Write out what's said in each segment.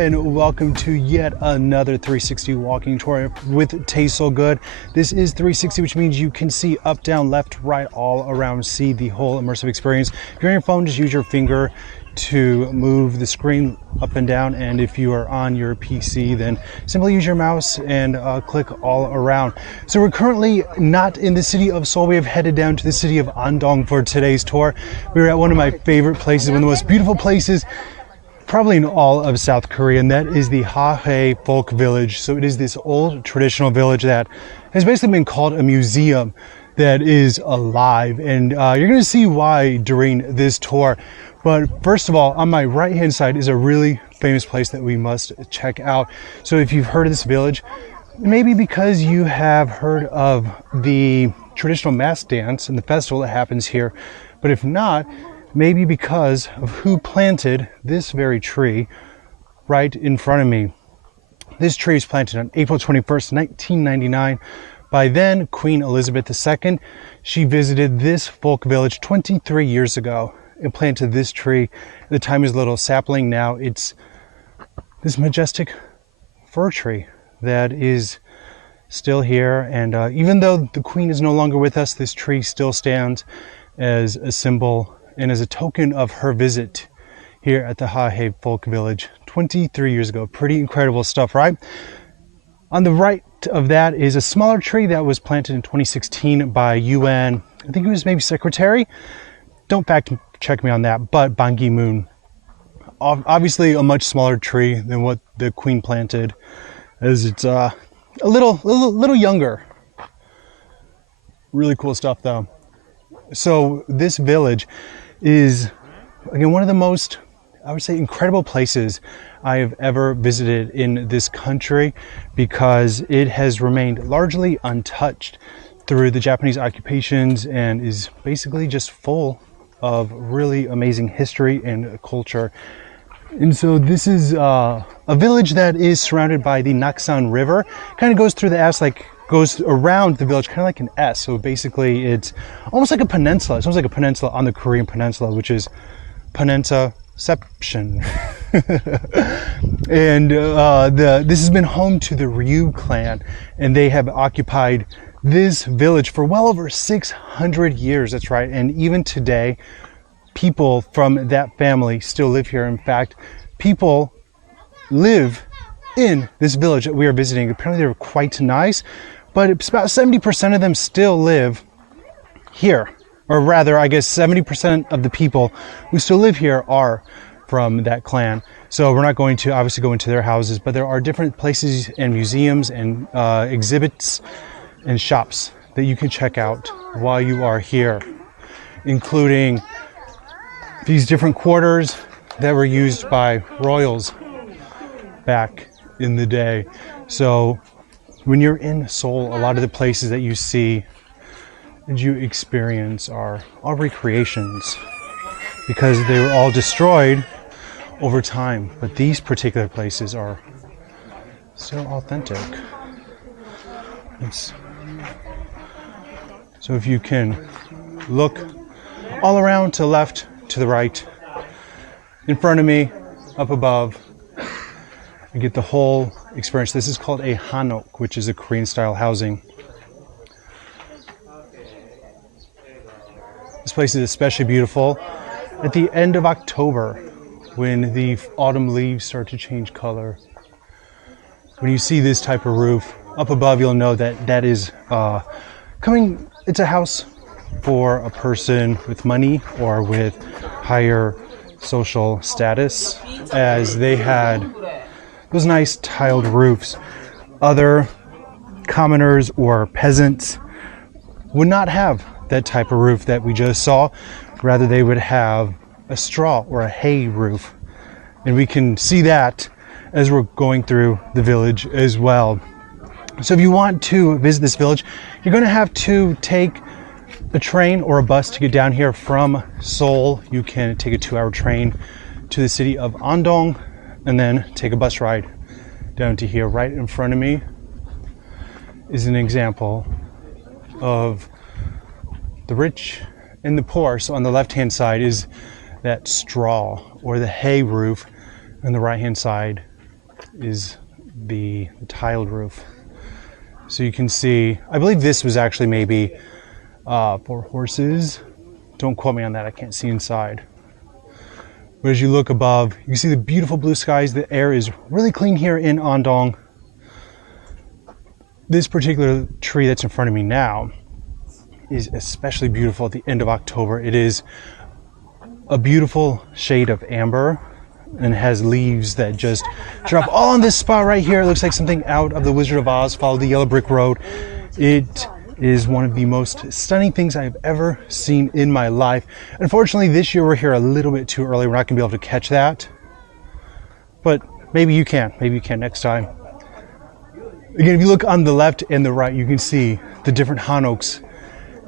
and welcome to yet another 360 walking tour with Taste So Good. This is 360, which means you can see up, down, left, right, all around, see the whole immersive experience. If you're on your phone, just use your finger to move the screen up and down, and if you are on your PC, then simply use your mouse and click all around. So we're currently not in the city of Seoul. We have headed down to the city of Andong for today's tour. We're at one of my favorite places, one of the most beautiful places probably in all of South Korea, and that is the Hahoe Folk Village. So it is this old traditional village that has basically been called a museum that is alive, and you're going to see why during this tour. But first of all, on my right hand side is a really famous place that we must check out. So if you've heard of this village, maybe because you have heard of the traditional mass dance and the festival that happens here, but if not, maybe because of who planted this very tree right in front of me. This tree was planted on April 21st, 1999 by then Queen Elizabeth II. She visited this folk village 23 years ago and planted this tree. At the time it was a little sapling. Now it's this majestic fir tree that is still here. And even though the Queen is no longer with us, this tree still stands as a symbol and as a token of her visit here at the Hahoe Folk Village 23 years ago. Pretty incredible stuff, right? On the right of that is a smaller tree that was planted in 2016 by UN, I think it was maybe Secretary. Don't fact check me on that, but Ban Ki-moon. Obviously a much smaller tree than what the Queen planted, as it's a little younger. Really cool stuff though. So this village is, again, one of the most, I would say, incredible places I have ever visited in this country, because it has remained largely untouched through the Japanese occupations and is basically just full of really amazing history and culture. And so this is a village that is surrounded by the Naksan River. Kind of goes through the S, like goes around the village, kind of like an S. So basically it's almost like a peninsula. It's almost like a peninsula on the Korean peninsula, which is peninsulaception. And this has been home to the Ryu clan, and they have occupied this village for well over 600 years. That's right. And even today, people from that family still live here. In fact, people live in this village that we are visiting. Apparently they're quite nice, but it's about 70% of them still live here. Or rather, I guess 70% of the people who still live here are from that clan. So we're not going to obviously go into their houses, but there are different places and museums and exhibits and shops that you can check out while you are here, including these different quarters that were used by royals back in the day. So when you're in Seoul, a lot of the places that you see and you experience are all recreations, because they were all destroyed over time. But these particular places are still authentic. So if you can look all around, to the left, to the right, in front of me, up above, and get the whole experience. This is called a hanok, which is a Korean style housing. This place is especially beautiful at the end of October, when the autumn leaves start to change color. When you see this type of roof up above, you'll know that that is it's a house for a person with money or with higher social status, as they had those nice tiled roofs. Other commoners or peasants would not have that type of roof that we just saw. Rather, they would have a straw or a hay roof. And we can see that as we're going through the village as well. So if you want to visit this village, you're going to have to take a train or a bus to get down here from Seoul. You can take a 2-hour train to the city of Andong, and then take a bus ride down to here. Right in front of me is an example of the rich and the poor. So on the left hand side is that straw or the hay roof, and the right hand side is the tiled roof. So you can see, I believe this was actually maybe for horses. Don't quote me on that, I can't see inside. But as you look above, you can see the beautiful blue skies. The air is really clean here in Andong. This particular tree that's in front of me now is especially beautiful at the end of October. It is a beautiful shade of amber and has leaves that just drop all on this spot right here. It looks like something out of the Wizard of Oz. Follow the yellow brick road. It is one of the most stunning things I've ever seen in my life. Unfortunately, this year we're here a little bit too early. We're not gonna be able to catch that, but maybe you can next time. Again, if you look on the left and the right, you can see the different hanokes,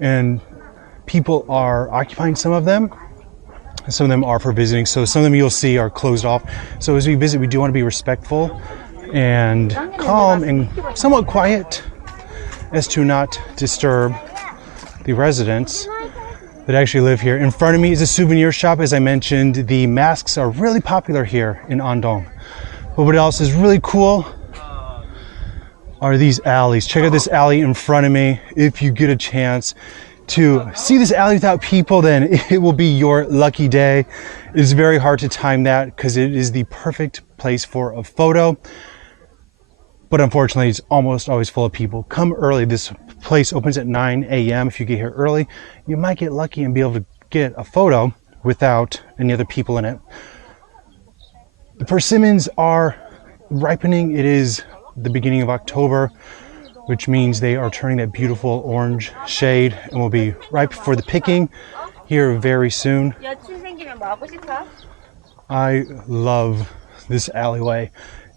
and people are occupying some of them. Some of them are for visiting, so some of them you'll see are closed off. So as we visit, we do want to be respectful and calm and somewhat quiet as to not disturb the residents that actually live here. In front of me is a souvenir shop. As I mentioned, the masks are really popular here in Andong. But what else is really cool are these alleys. Check out this alley in front of me. If you get a chance to see this alley without people, then it will be your lucky day. It's very hard to time that because it is the perfect place for a photo. But unfortunately, it's almost always full of people. Come early. This place opens at 9 a.m. If you get here early, you might get lucky and be able to get a photo without any other people in it. The persimmons are ripening. It is the beginning of October, which means they are turning that beautiful orange shade and will be ripe for the picking here very soon. I love this alleyway.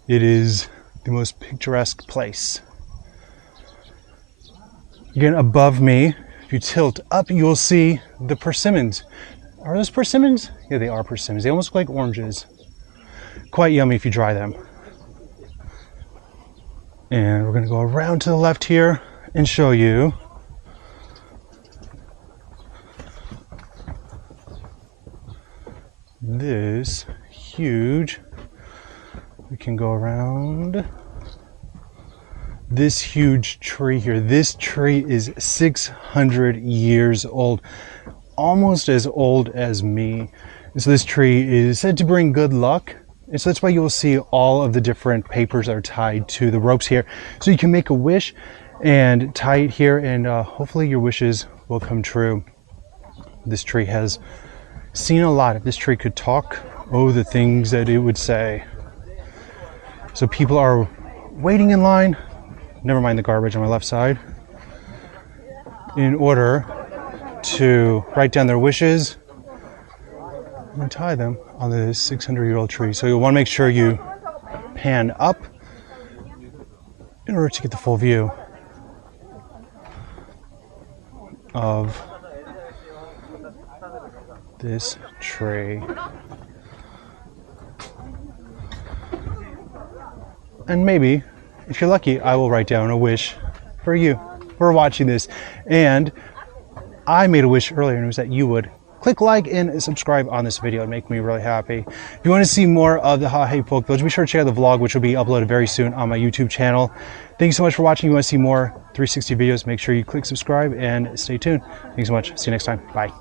It is the most picturesque place. Again, above me, if you tilt up, you'll see the persimmons. Are those persimmons? Yeah, they are persimmons. They almost look like oranges. Quite yummy if you dry them. And we're gonna go around to the left here and show you this huge, we can go around this huge tree here. This tree is 600 years old, almost as old as me. And so this tree is said to bring good luck. And so that's why you'll see all of the different papers that are tied to the ropes here. So you can make a wish and tie it here, and hopefully your wishes will come true. This tree has seen a lot. If this tree could talk, oh, the things that it would say. So people are waiting in line, never mind the garbage on my left side, in order to write down their wishes and tie them on this 600-year-old tree. So you'll want to make sure you pan up in order to get the full view of this tree. And maybe, if you're lucky, I will write down a wish for you for watching this. And I made a wish earlier, and it was that you would click like and subscribe on this video. It'd make me really happy. If you want to see more of the Hahoe Folk Village, be sure to check out the vlog, which will be uploaded very soon on my YouTube channel. Thank you so much for watching. If you want to see more 360 videos, make sure you click subscribe and stay tuned. Thanks so much. See you next time. Bye.